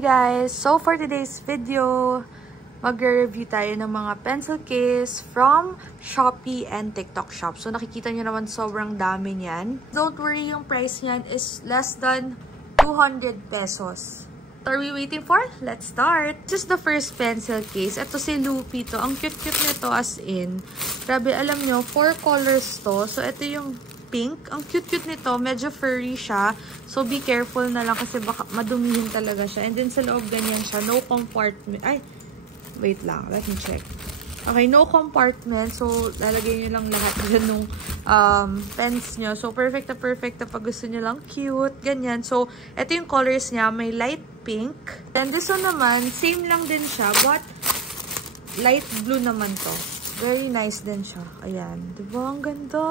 guys! So for today's video, magre-review tayo ng mga pencil case from Shopee and TikTok Shop. So nakikita nyo naman sobrang dami niyan. Don't worry, yung price niyan is less than 200 pesos. What are we waiting for? Let's start! This is the first pencil case. Ito si Lupi to. Ang cute-cute nito as in. Grabe, alam nyo, 4 colors to. So ito yung pink. Ang cute-cute nito. Medyo furry siya. So, be careful na lang kasi baka madumihin talaga siya. And then, sa loob ganyan siya. No compartment. Ay, wait lang. Let me check. Okay, no compartment. So, lalagay nyo lang lahat dyan nung pens nyo. So, perfect na pag gusto nyo lang cute. Ganyan. So, ito yung colors niya. May light pink. And this one naman, same lang din siya. But, light blue naman to. Very nice din siya. Ayan. Diba? Ang ganda.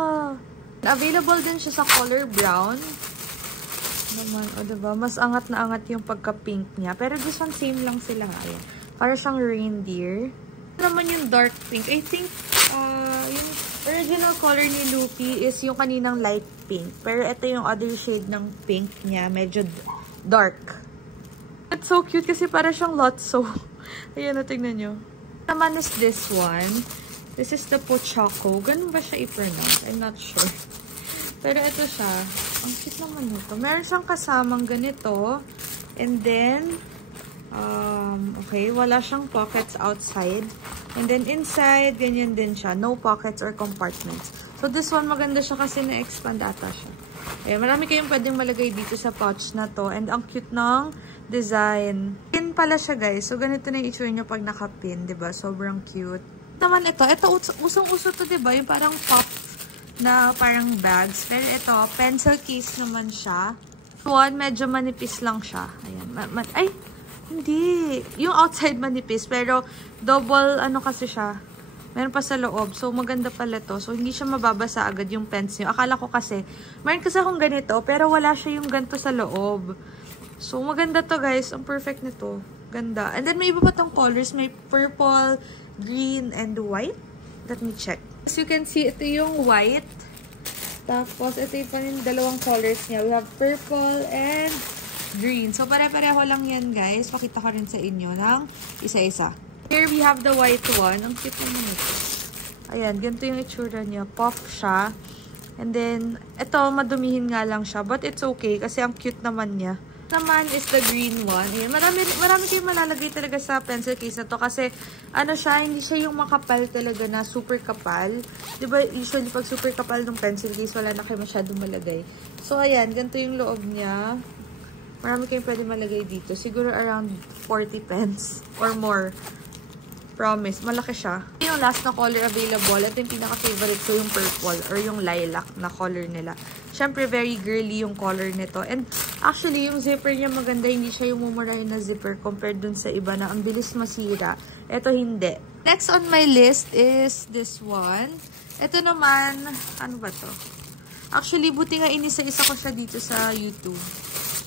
Available din siya sa color brown. Naman, o diba? Mas angat na angat yung pagka-pink niya. Pero this one, same lang sila. Ayan. Para siyang reindeer. Ito naman yung dark pink. I think, yung original color ni Lupi is yung kaninang light pink. Pero ito yung other shade ng pink niya. Medyo dark. It's so cute kasi para siyang Lotso. Ayan, tingnan nyo. Naman is this one. This is the Pochaco. Ganun ba siya i-pronounce? I'm not sure. Pero ito siya. Ang cute naman ito. Meron siyang kasamang ganito. And then, okay, wala siyang pockets outside. And then inside, ganyan din siya. No pockets or compartments. So this one, maganda siya kasi na-expand ata siya. Ayan, marami kayong pwedeng malagay dito sa pouch na to. And ang cute ng design. Pin pala siya, guys. So ganito na yung itsura nyo pag nakapin. Diba? Sobrang cute. Naman ito usong-uso to, diba? Yung parang pop na parang bags. Pero ito, pencil case naman siya. One, medyo manipis lang siya. Ayan. Ay, hindi. Yung outside manipis, pero double, ano kasi siya. Meron pa sa loob. So, maganda pala to. So, hindi siya mababasa agad yung pens nyo. Akala ko kasi, meron kasi akong ganito, pero wala siya yung ganito sa loob. So, maganda to, guys. Ang perfect nito. Ganda. And then, may iba pa tong colors. May purple, green, and white. Let me check. As you can see, ito yung white. Tapos, ito yung dalawang colors niya. We have purple and green. So, pare-pareho lang yan, guys. Pakita ko rin sa inyo ng isa-isa. Here, we have the white one. Ang cute naman ito. Ayan, ganito yung itsura niya. Puff siya. And then, ito, madumihin nga lang siya. But it's okay kasi ang cute naman niya. Naman is the green one. Ayan, marami kayong malalagay talaga sa pencil case na to kasi ano siya, hindi siya yung makapal talaga na super kapal. Diba, usually pag super kapal ng pencil case, wala na kayo masyadong malagay. So, ayan, ganito yung loob niya. Marami kayong pwede malagay dito. Siguro around 40 pens or more. Promise, malaki siya. Yung last na color available, ito yung pinaka-favorite ko, yung purple or yung lilac na color nila. Siyempre, very girly yung color nito. And actually, yung zipper niya maganda. Hindi siya yung mumurahin na zipper compared dun sa iba na ang bilis masira. Ito hindi. Next on my list is this one. Ito naman, ano ba to? Actually, buti nga inisa-isa ko siya dito sa YouTube.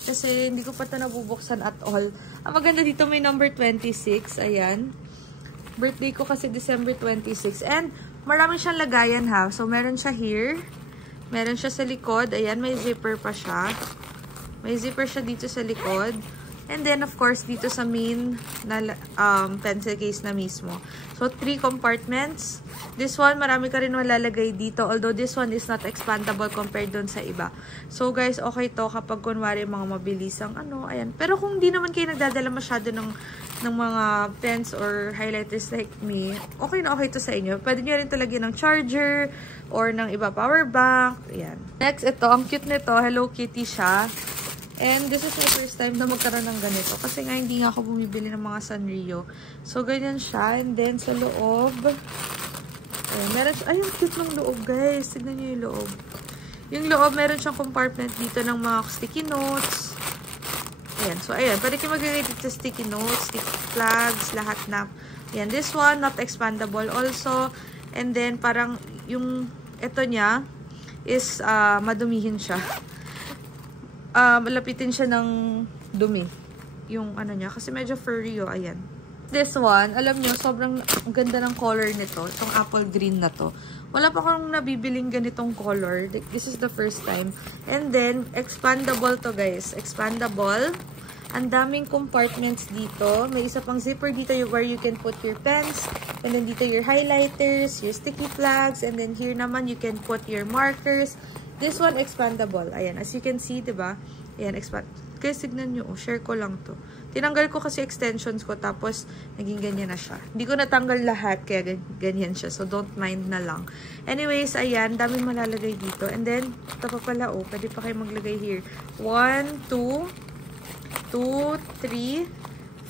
Kasi hindi ko pa ito nabubuksan at all. Ang maganda dito may number 26. Ayan. Birthday ko kasi December 26. And marami siyang lagayan ha. So, meron siya here. Meron siya sa likod. Ayan, may zipper pa siya. May zipper siya dito sa likod. And then, of course, dito sa main na pencil case na mismo. So, 3 compartments. This one, marami ka rin malalagay dito. Although, this one is not expandable compared dun sa iba. So, guys, okay to kapag kunwari mga mabilisang ano, ayan. Pero kung di naman kayo nagdadala masyado ng mga pens or highlighters like me, okay na okay to sa inyo. Pwede nyo rin talagyan ng charger or ng iba power bank. Ayan. Next, ito. Ang cute nito. Hello Kitty siya. And this is my first time na magkaroon ng ganito. Kasi nga, hindi nga ako bumibili ng mga Sanrio. So, ganyan siya. And then, sa loob, ayan, meron siya. Ay, yung cute ng loob, guys. Tignan nyo yung loob. Yung loob, meron siyang compartment dito ng mga sticky notes. Ayan. So, ayan. Pwede kayo mag-rate sa sticky notes, sticky flags, lahat na. Ayan. This one, not expandable also. And then, parang, yung, ito niya, is, madumihin siya. Malapitin siya ng dumi. Yung ano niya. Kasi medyo furry oh. Ayan. This one, alam nyo, sobrang ganda ng color nito. Itong apple green na to. Wala pa akong nabibiling ganitong color. This is the first time. And then, expandable to guys. Expandable. Ang daming compartments dito. May isa pang zipper dito where you can put your pens. And then dito your highlighters, your sticky flags. And then here naman you can put your markers. This one expandable. Ayan, as you can see, diba? Ayan, expand. Kaya signan nyo, share ko lang to. Tinanggal ko kasi extensions ko, tapos naging ganyan na siya. Hindi ko natanggal lahat, kaya ganyan siya. So, don't mind na lang. Anyways, ayan, daming malalagay dito. And then, ito pa pala, oh, pwede pa kayo maglagay here. 1, 2, 3,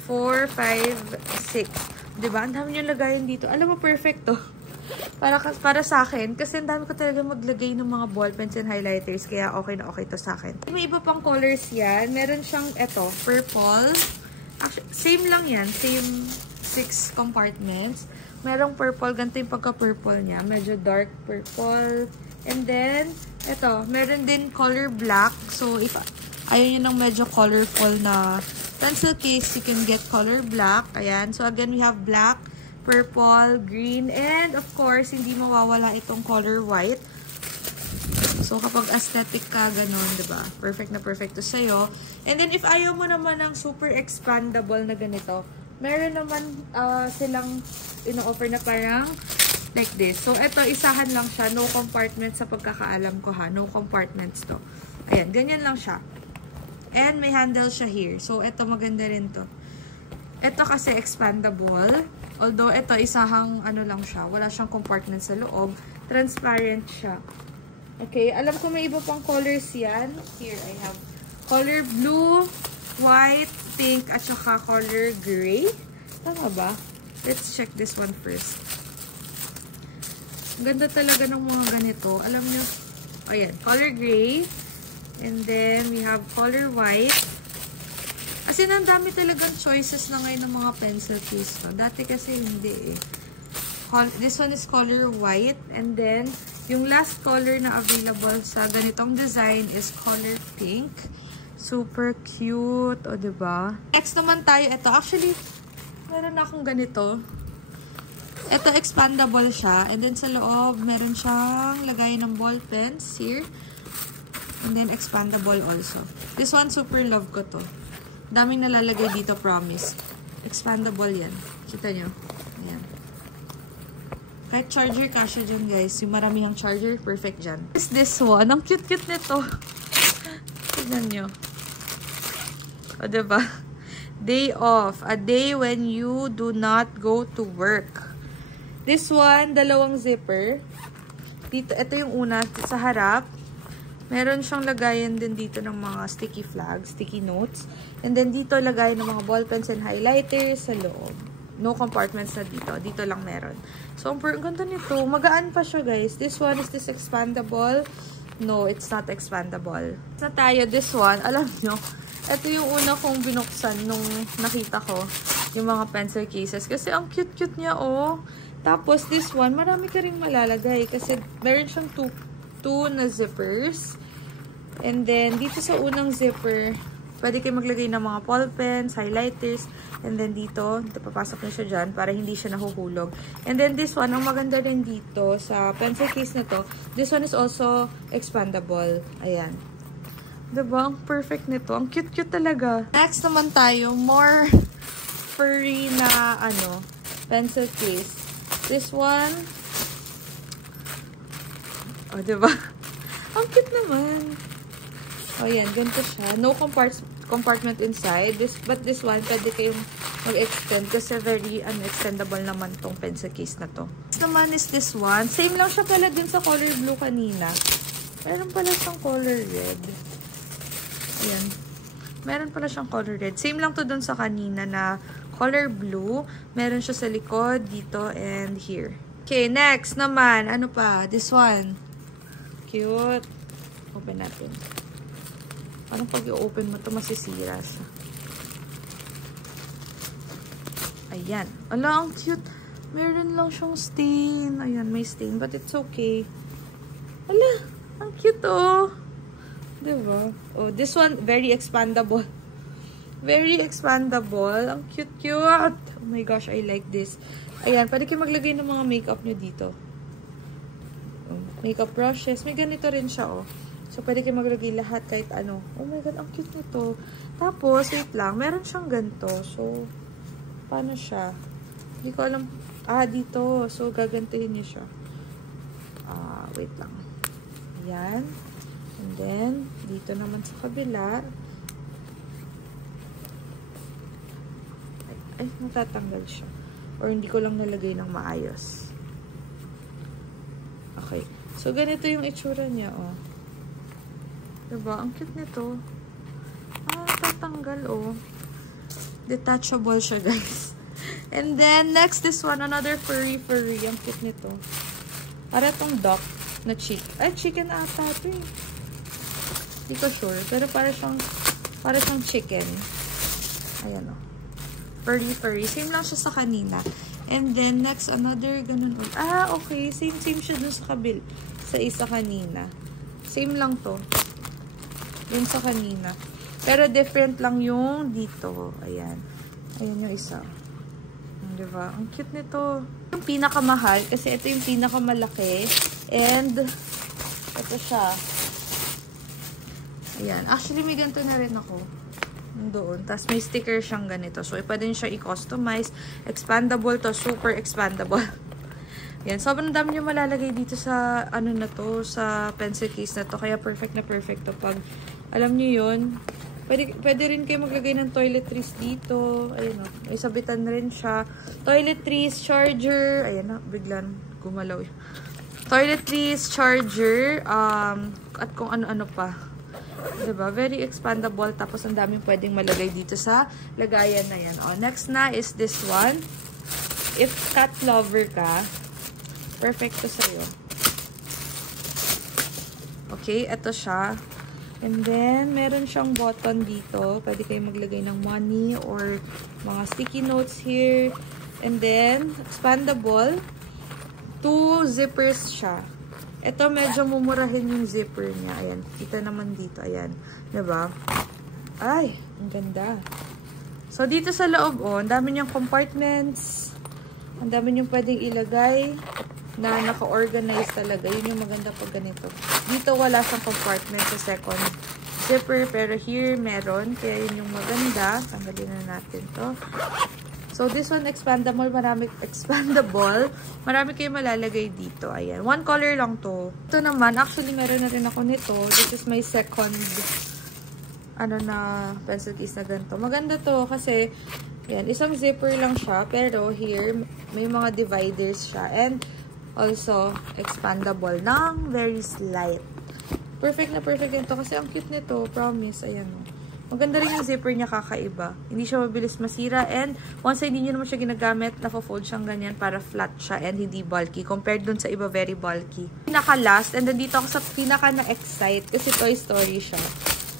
4, 5, 6. Diba? Ang dami nyo lagayin dito. Alam mo, perfect to. Para sa akin, kasi ang dami ko talaga maglagay ng mga ballpens and highlighters, kaya okay na okay to sa akin. May iba pang colors yan. Meron siyang, eto, purple. Actually, same lang yan. Same 6 compartments. Merong purple. Ganito yung pagka-purple niya. Medyo dark purple. And then, eto, meron din color black. So, if ayaw nyo ng medyo colorful na pencil case, you can get color black. Ayan. So, again, we have black, purple, green, and of course, hindi mawawala itong color white. So, kapag aesthetic ka, ganun, diba? Perfect na perfect to sa'yo. And then, if ayaw mo naman ng super expandable na ganito, meron naman silang ino-offer na parang like this. So, ito, isahan lang siya. No compartments sa pagkakaalam ko, ha? No compartments to. Ayan, ganyan lang siya. And may handle siya here. So, ito, maganda rin to. Ito kasi expandable. Although, ito, isahang ano lang siya. Wala siyang compartment sa loob. Transparent siya. Okay, alam ko may iba pang colors yan. Here, I have color blue, white, pink, at saka color gray. Tama ba? Let's check this one first. Ganda talaga ng mga ganito. Alam nyo, ayan, color gray. And then, we have color white. As in, ang dami talagang choices na ngayon ng mga pencil case. No? Dati kasi hindi eh. This one is color white. And then, yung last color na available sa ganitong design is color pink. Super cute. O, diba? Next naman tayo. Ito, actually, meron akong ganito. Ito, expandable siya. And then, sa loob, meron siyang lagayan ng ball pens here. And then, expandable also. This one, super love ko to. Daming nalalagay dito, promise. Expandable yan. Kita nyo? Ayan. Kahit charger, kasha dyan, guys. Yung maramihang charger, perfect dyan. This one. Ang cute-cute nito. Tignan nyo. O, diba? Day off. A day when you do not go to work. This one, dalawang zipper. Dito, ito yung una sa harap. Meron siyang lagayan din dito ng mga sticky flags, sticky notes. And then dito lagayan ng mga ball pens and highlighters sa loob. No compartments na dito. Dito lang meron. So, ang ganda nito. Magaan pa siya, guys. This one, is this expandable? No, it's not expandable. Na tayo, this one. Alam nyo, ito yung una kong binuksan nung nakita ko yung mga pencil cases. Kasi ang cute-cute niya, oh. Tapos, this one, marami ka rin malalagay. Kasi meron siyang two na zippers. And then, dito sa unang zipper, pwede kayo maglagay ng mga ball pens, highlighters. And then dito papasok na siya dyan para hindi siya nahuhulog. And then this one, ang maganda rin dito sa pencil case na to, this one is also expandable. Ayan. Diba? Ang perfect nito. Ang cute-cute talaga. Next naman tayo, more furry na, pencil case. This one, diba? Ang cute naman. Yan, ganito siya. No compartment inside. But this one, pwede kayong mag-extend kasi very extendable naman tong pencil case na to. This naman is this one. Same lang siya pala din sa color blue kanina. Meron pala siyang color red. Ayan. Meron pala siyang color red. Same lang to dun sa kanina na color blue. Meron siya sa likod, dito, and here. Okay, next naman. Ano pa? This one. Cute. Open natin. Parang pag i-open mo ito, masisira siya. Ayan. Ala, ang cute. Meron lang siyang stain. Ayan, may stain. But it's okay. Ala, ang cute, oh. Diba? Oh, this one, very expandable. Very expandable. Ang cute-cute. Oh my gosh, I like this. Ayan, pwede kayo maglagay ng mga makeup nyo dito. Makeup brushes. May ganito rin siya, oh. So, pwede kayo maglagay lahat kahit ano. Oh my God, ang cute nito. Tapos, wait lang. Meron siyang ganito. So, paano siya? Hindi ko alam. Dito. So, gagantihin niya siya. Wait lang. Ayan. And then, dito naman sa kabila. Ay, matatanggal siya. Or hindi ko lang nalagay ng maayos. Okay. So, ganito yung itsura niya, oh. Diba? Ang cute nito. Tatanggal, oh. Detachable siya, guys. And then, next, this one. Another furry. Ang cute nito. Para itong duck na chick. Ay, chicken ata ito, eh. Hindi ko sure. Pero para siyang chicken. Ayan, oh. Furry. Same lang siya sa kanina. And then, next, another ganun. Okay. Same siya dun sa kabil. Sa isa kanina. Same lang to. Yung sa kanina. Pero different lang yung dito. Ayan. Ayan yung isa. Diba? Ang cute nito. Yung pinakamahal. Kasi ito yung pinakamalaki. And, ito siya. Ayan. Actually, may ganito na rin ako. Doon. Tapos may sticker siyang ganito. So, pwede nyo siya i-customize. Expandable to. Super expandable. Yan. Sobrang dami nyo malalagay dito sa, ano na to, sa pencil case na to. Kaya perfect na perfect to. Pag, alam nyo yun, pwede rin kayo maglagay ng toiletries dito. Ayun o. May sabitan rin siya. Toiletries, charger. Ayan na. Biglang gumalaw. Toiletries, charger, at kung ano-ano pa. Diba? Very expandable. Tapos, ang daming pwedeng malagay dito sa lagayan na yan. O, next na is this one. If cat lover ka, perfect to sa'yo. Okay, ito siya. And then, meron siyang button dito. Pwede kayo maglagay ng money or mga sticky notes here. And then, expandable. 2 zippers siya. Ito, medyo mumurahin yung zipper niya. Ayan, kita naman dito. Ayan, diba? Ay, ang ganda. So, dito sa loob, ang dami niyang compartments. Ang dami niyong pwedeng ilagay na naka-organize talaga. Yun yung maganda pag ganito. Dito wala siyang compartment sa second zipper, pero here meron. Kaya yun yung maganda. Tanggalin na natin to. So, this one expandable. Marami kayo malalagay dito. Ayan. One color lang to. Ito naman, actually meron na rin ako nito. This is my second pencil case na ganito. Maganda to kasi ayan, isang zipper lang siya. Pero here, may mga dividers siya. And also, expandable ng very slight. Perfect na perfect nito kasi ang cute nito. Promise. Ayan o. Maganda rin yung zipper niya, kakaiba. Hindi siya mabilis masira. And once hindi nyo naman siya ginagamit, nafo-fold siyang ganyan para flat siya and hindi bulky. Compared dun sa iba, very bulky. Pinaka-last, and then dito ako sa pinaka-na-excite kasi Toy Story siya.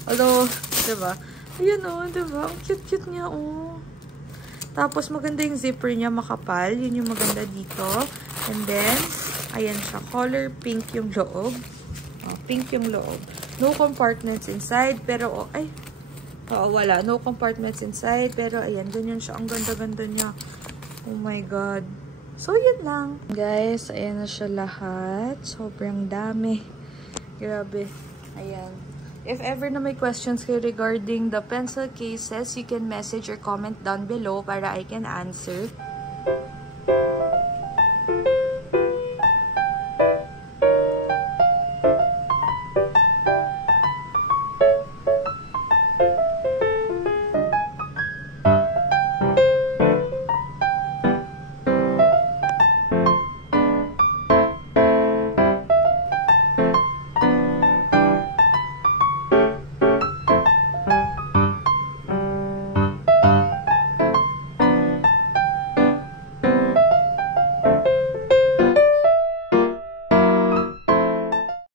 Although, diba? Ayan o, diba? Ang cute-cute niya o. Tapos, maganda yung zipper niya, makapal. Yun yung maganda dito. And then, ayan siya. Color pink yung loob. Pink yung loob. No compartments inside, pero, wala. No compartments inside. Pero, ayan. Ganyan siya. Ang ganda-ganda niya. Oh my God. So, yun lang. Guys, ayan na siya lahat. Sobrang dami. Grabe. Ayan. If ever na may questions kayo regarding the pencil cases, you can message or comment down below para I can answer.